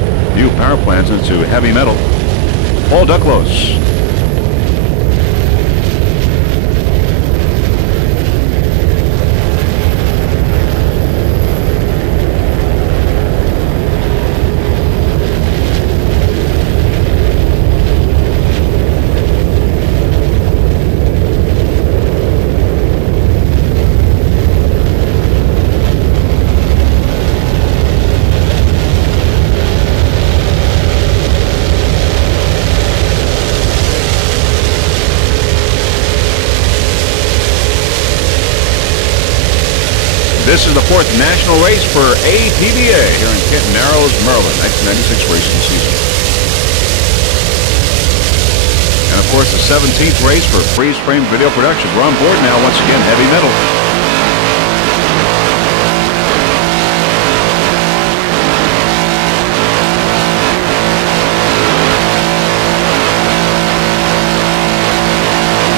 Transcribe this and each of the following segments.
those new power plants into heavy metal. Paul Duclos. This is the 4th national race for APBA here in Kent Narrows, Maryland, 1996 racing season. And of course the 17th race for freeze frame video production. We're on board now once again, heavy metal.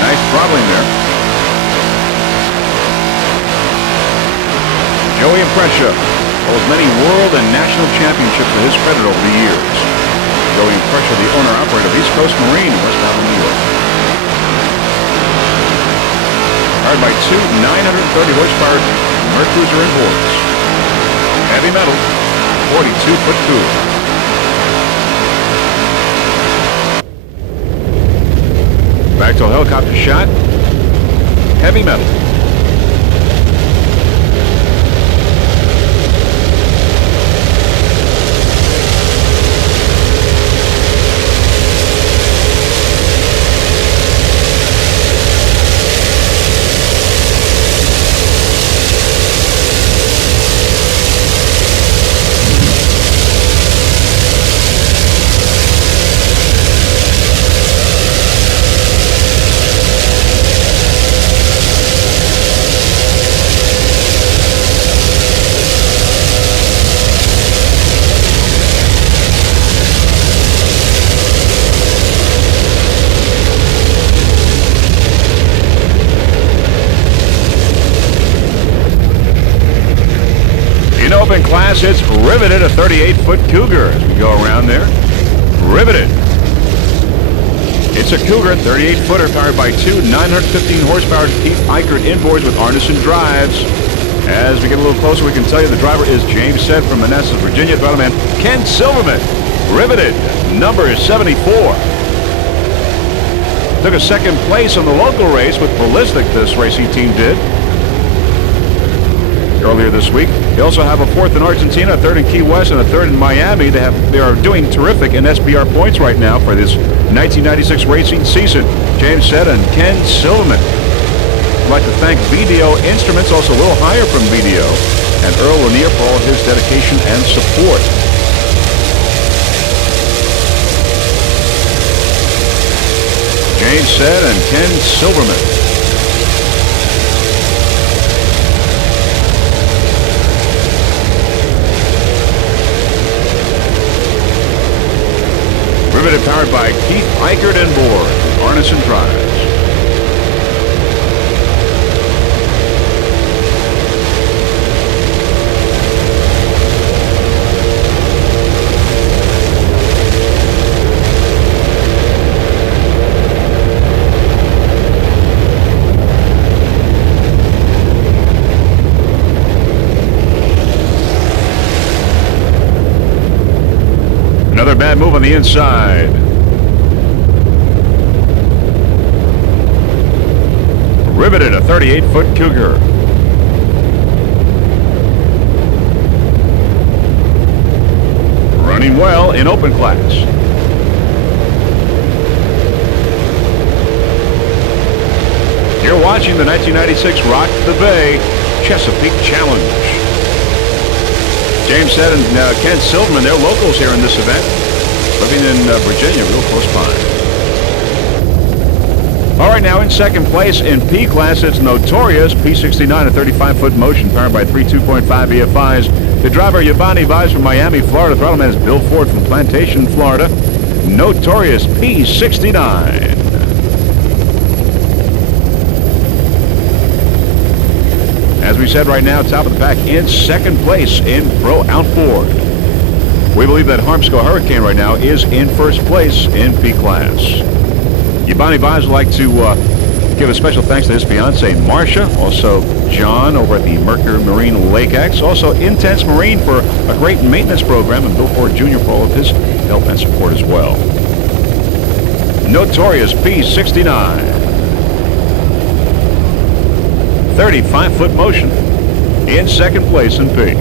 Nice throttling there. Joey Imprescia holds many world and national championships to his credit over the years. Joey Imprescia, the owner-operator of East Coast Marine in West Island, New York. Powered by two 930 horsepower Mercruiser inboards. Heavy metal, 42-foot cougar. Back to a helicopter shot. Heavy metal. Open class, it's riveted, a 38-foot cougar as we go around there. Riveted. It's a cougar, 38-footer, powered by two 915 horsepower Keith Eichert inboards with Arneson drives. As we get a little closer, we can tell you the driver is James Said from Manassas, Virginia. Throttle man Ken Silverman. Riveted, number 74. Took a second place on the local race with Ballistic, this racing team did earlier this week. They also have a 4th in Argentina, a 3rd in Key West, and a 3rd in Miami. They are doing terrific in SBR points right now for this 1996 racing season. James Said and Ken Silverman. I'd like to thank BDO Instruments, also Will Heyer from BDO, and Earl Lanier for all his dedication and support. James Said and Ken Silverman. Riveted, powered by Keith Eichert inboard, Arneson drives. Another bad move on the inside. Riveted, a 38-foot cougar. Running well in open class. You're watching the 1996 Rock the Bay Chesapeake Challenge. James Said and Ken Silverman, they're locals here in this event, living in Virginia, real close by. All right, now in second place in P class, it's Notorious, P69, a 35-foot motion powered by three 2.5 EFIs. The driver, Yvonne Vise from Miami, Florida. Throttle man is Bill Ford from Plantation, Florida. Notorious, P69. As we said right now, top of the pack in second place in Pro Outboard. We believe that Harmsco Hurricane right now is in first place in P class. Yvonne Vaz would like to give a special thanks to his fiancee, Marcia, also John over at the Mercury Marine Lake X, also Intense Marine for a great maintenance program, and Bill Ford Jr. for all of his help and support as well. Notorious P69. 35-foot motion in second place in P.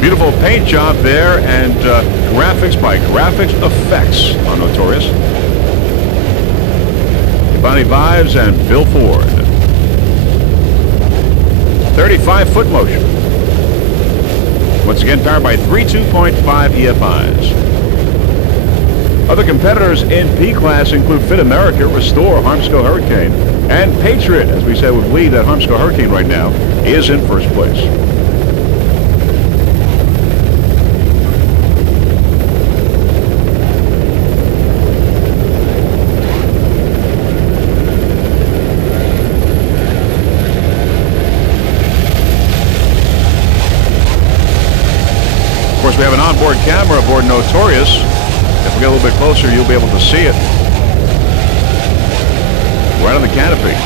Beautiful paint job there, and graphics by Graphics Effects on Notorious. Bonnie Vives and Bill Ford. 35-foot motion. Once again, powered by 3 2.5 EFIs. Other competitors in P class include Fit America, Restore, Harmsco Hurricane, and Patriot, as we said, would believe that Harmsco Hurricane right now is in first place. Of course, we have an onboard camera aboard Notorious. If we get a little bit closer, you'll be able to see it. Right on the canopy.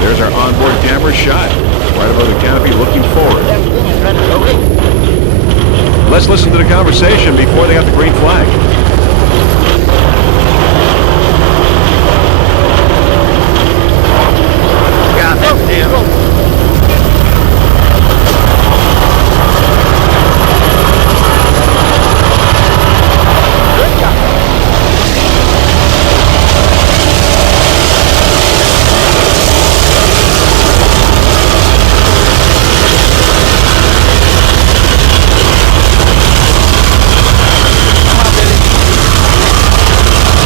There's our onboard camera shot. Right above the canopy, looking forward. Let's listen to the conversation before they got the green flag. Yeah, thanks, Dan. Good job.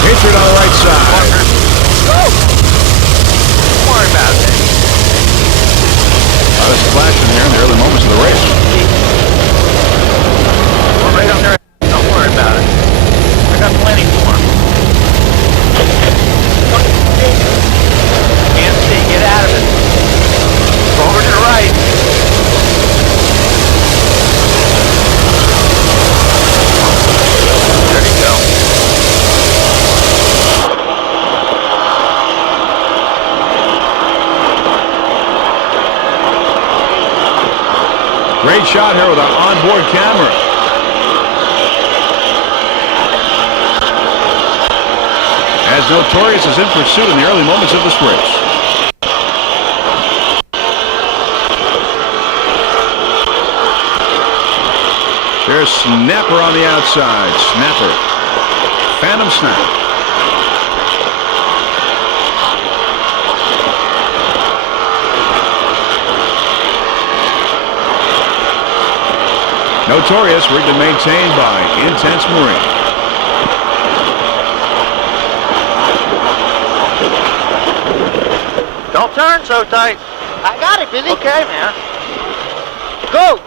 Patriot on the right side. Don't worry about it. A lot of splashing here in the early moments of the race. Well, right on there. Don't worry about it. I got plenty for him. Can't see. Get out of it. Over to the right. There you go. Great shot here with our onboard camera. As Notorious is in pursuit in the early moments of this race. There's Snapper on the outside. Snapper. Phantom Snap. Notorious, rigged and maintained by Intense Marine. Don't turn so tight. I got it, Billy. Okay, man. Go.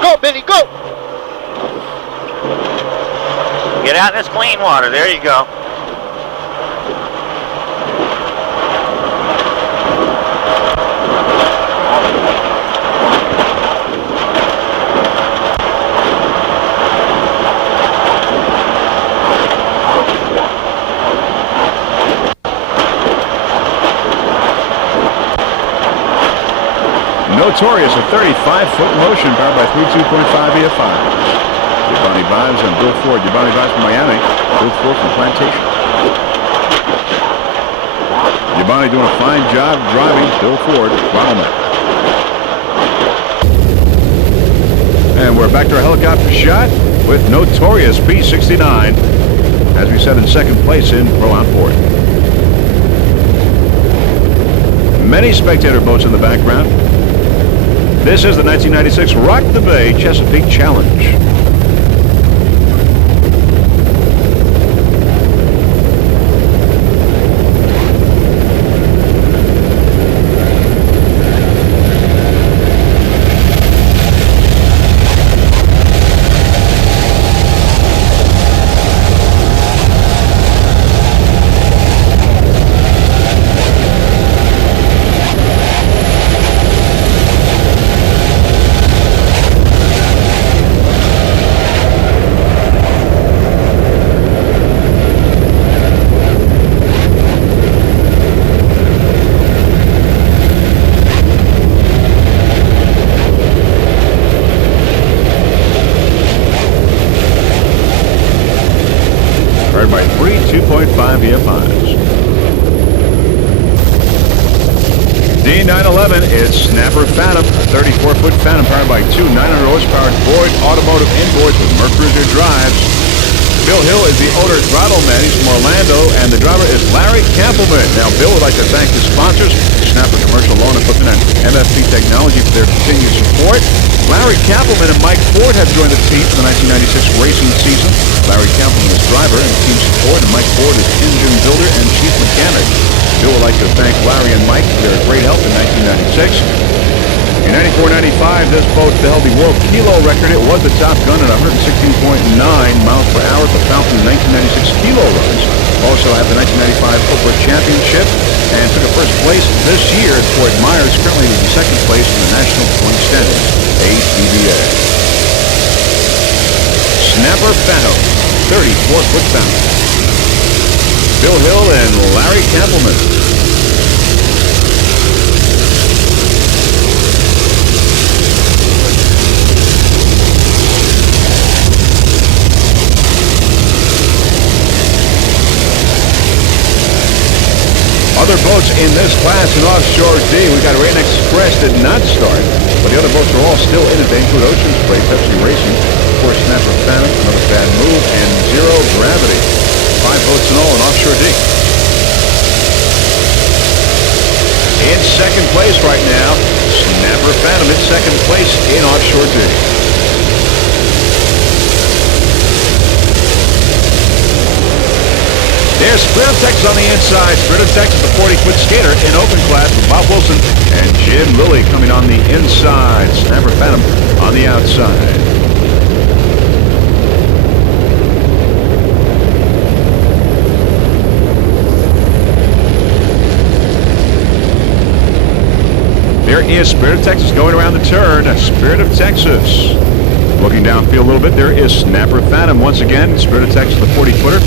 Go, Billy, go. Get out in this clean water. There you go. Notorious, a 35-foot motion powered by 3 2.5 EFIs. Giovanni Vibes and Bill Ford. Giovanni Vibes from Miami. Bill Ford from Plantation. Giovanni doing a fine job driving. Bill Ford, bottleneck. And we're back to our helicopter shot with Notorious P69, as we said, in second place in Pro Outboard. Many spectator boats in the background. This is the 1996 Rock the Bay Chesapeake Challenge. By 3 2.5 VFIs. D911 is Snapper Phantom, 34-foot Phantom powered by two 900 horsepower Ford automotive inboards with Mercruiser drives. Bill Hill is the owner throttle man. He's from Orlando, and the driver is Larry Kampelman. Now, Bill would like to thank the sponsors, Snapper Commercial Lawn Equipment and MFP Technology, for their continued support. Larry Kampelman and Mike Ford have joined the team for the 1996 racing season. Larry Kampelman is driver and team support, and Mike Ford is engine builder and chief mechanic. Bill would like to thank Larry and Mike for their great help in 1996. In 94-95, this boat held the world kilo record. It was the top gun at 116.9 miles per hour, but found from the 1996 kilo runs. Also had the 1995 Footwork Championship and took a first place this year. Fort Myers currently is in second place in the National Point Standards, ATVA. Snapper Phantom, 34-foot Phantom. Bill Hill and Larry Kampelman. Other boats in this class in Offshore D. We got Rain Express did not start, but the other boats are all still in it. They include Ocean Spray, Pepsi Racing, of course Snapper Phantom, Another Bad Move, and Zero Gravity. 5 boats in all in Offshore D. In second place right now, Snapper Phantom in second place in Offshore D. There's Spirit of Texas on the inside. Spirit of Texas, the 40-foot skater in open class with Bob Wilson and Jim Lilly coming on the inside. Snapper Phantom on the outside. There is Spirit of Texas going around the turn. Spirit of Texas. Looking downfield a little bit, there is Snapper Phantom once again. Spirit of Texas, the 40-footer.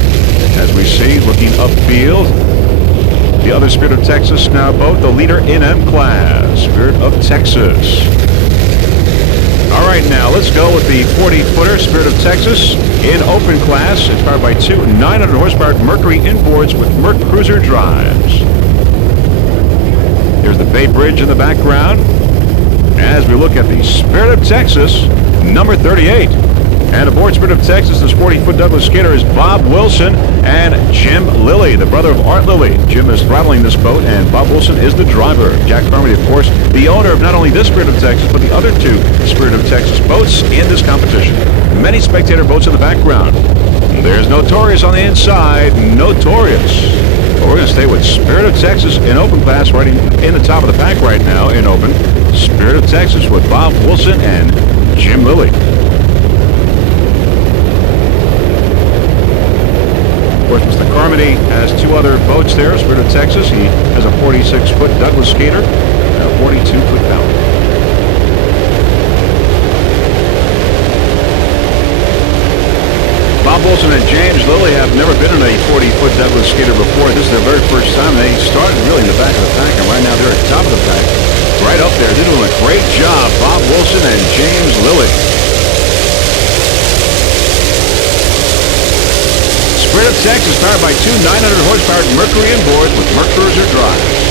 As we see, looking upfield, the other Spirit of Texas now boat, the leader in M class, Spirit of Texas. All right, now let's go with the 40-footer, Spirit of Texas, in open class. It's powered by two 900 horsepower Mercury inboards with Mercruiser drives. There's the Bay Bridge in the background as we look at the Spirit of Texas, number 38. And aboard Spirit of Texas, this 40-foot Douglas skater is Bob Wilson and Jim Lilly, the brother of Art Lilly. Jim is throttling this boat, and Bob Wilson is the driver. Jack Carmody, of course, the owner of not only this Spirit of Texas, but the other two Spirit of Texas boats in this competition. Many spectator boats in the background. There's Notorious on the inside. Notorious. But we're going to stay with Spirit of Texas in open class, right in the top of the pack right now in open. Spirit of Texas with Bob Wilson and Jim Lilly. Of course, Mr. Carmody has two other boats there. Spirit of Texas, he has a 46-foot Douglas skater and a 42-foot Ballard. Bob Wilson and James Lilly have never been in a 40-foot Douglas skater before. This is their very first time. They started really in the back of the pack, and right now they're at the top of the pack. Right up there. They're doing a great job, Bob Wilson and James Lilly. Spirit of Texas, powered by two 900 horsepower Mercury inboards with Mercruiser drive.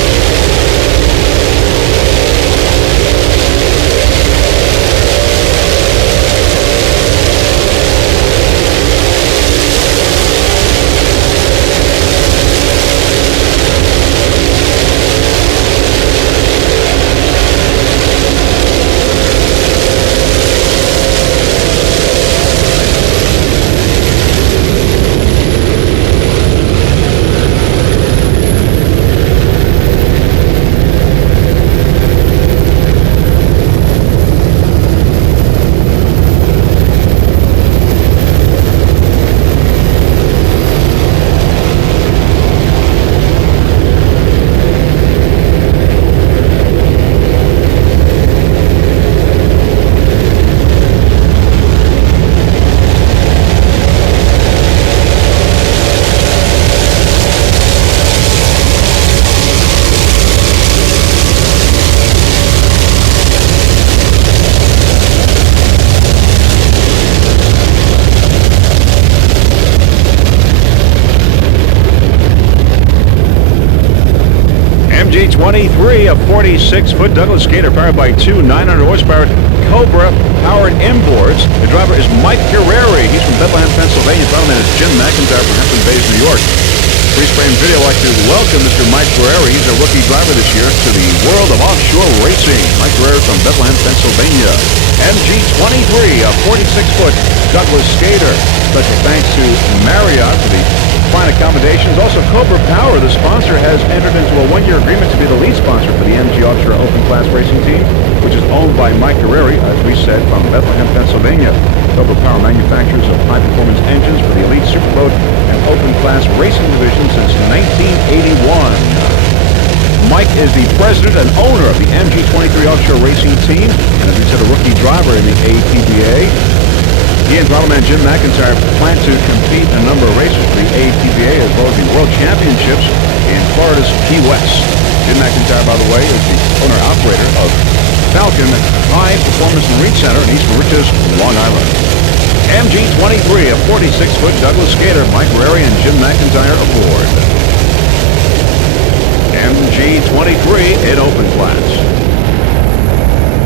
MG23, a 46-foot Douglas skater powered by two 900 horsepower Cobra powered inboards. The driver is Mike Carreri. He's from Bethlehem, Pennsylvania. Throttle is Jim McIntyre from Hampton Bays, New York. Free-spraying video. I'd like to welcome Mr. Mike Carreri. He's a rookie driver this year to the world of offshore racing. Mike Carreri from Bethlehem, Pennsylvania. MG23, a 46-foot Douglas skater. Special thanks to Marriott for the fine accommodations. Also, Cobra Power, the sponsor, has entered into a one-year agreement to be the lead sponsor for the MG Offshore Open Class Racing Team, which is owned by Mike Carreri, as we said, from Bethlehem, Pennsylvania. Cobra Power manufacturers of high-performance engines for the elite superboat and open class racing division since 1981. Mike is the president and owner of the MG23 Offshore Racing Team, and as we said, a rookie driver in the ATBA. He and Throttle Jim McIntyre plan to compete in a number of races for the ATBA as well as the World Championships in Florida's Key West. Jim McIntyre, by the way, is the owner-operator of Falcon High Performance Marine Center in East Mauritius, Long Island. MG23, a 46-foot Douglas skater, Mike Carreri and Jim McIntyre aboard. MG23 in open class.